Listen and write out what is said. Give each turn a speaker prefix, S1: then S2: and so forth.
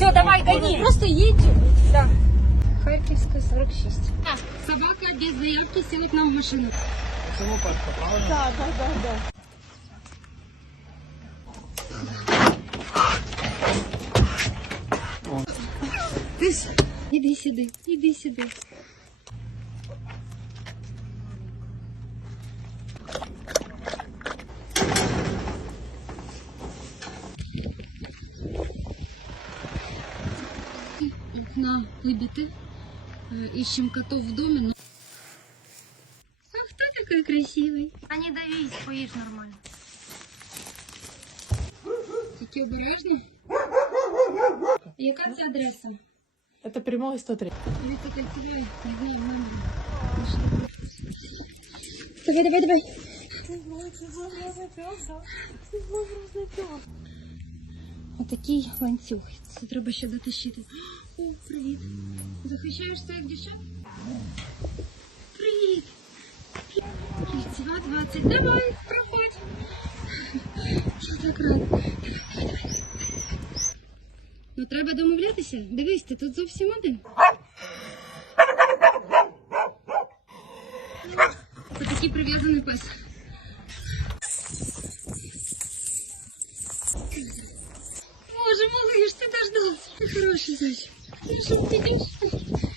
S1: Все, давай, гони.
S2: Просто едь.
S1: Да.
S2: Харьковская, 46.
S1: Так, собака без заявки села к нам в машину.
S2: Да, да, да, да.
S1: Ти ж, іди сюди, іди сюди. Окна выбиты. Э, Ищем котов в доме, но... А кто такой красивый? А не давись, поешь нормально. Тільки обережно. Яка це адреса?
S2: Это прямой 103.
S1: Віка кольцевой, не знаю, номер. Давай, давай, давай Отакий ланцюг. Це треба ще дотащити. О, привіт. Захищаєшся як дівчат? Привіт. Кільцева 20. Давай, проходь. Я так рада. Давай, давай, давай. Ну треба домовлятися. Дивись, ти тут зовсім один. Це такий прив'язаний пес. Ти дождався. Ти хороший зайчик. Ну що, підеш? Молодець.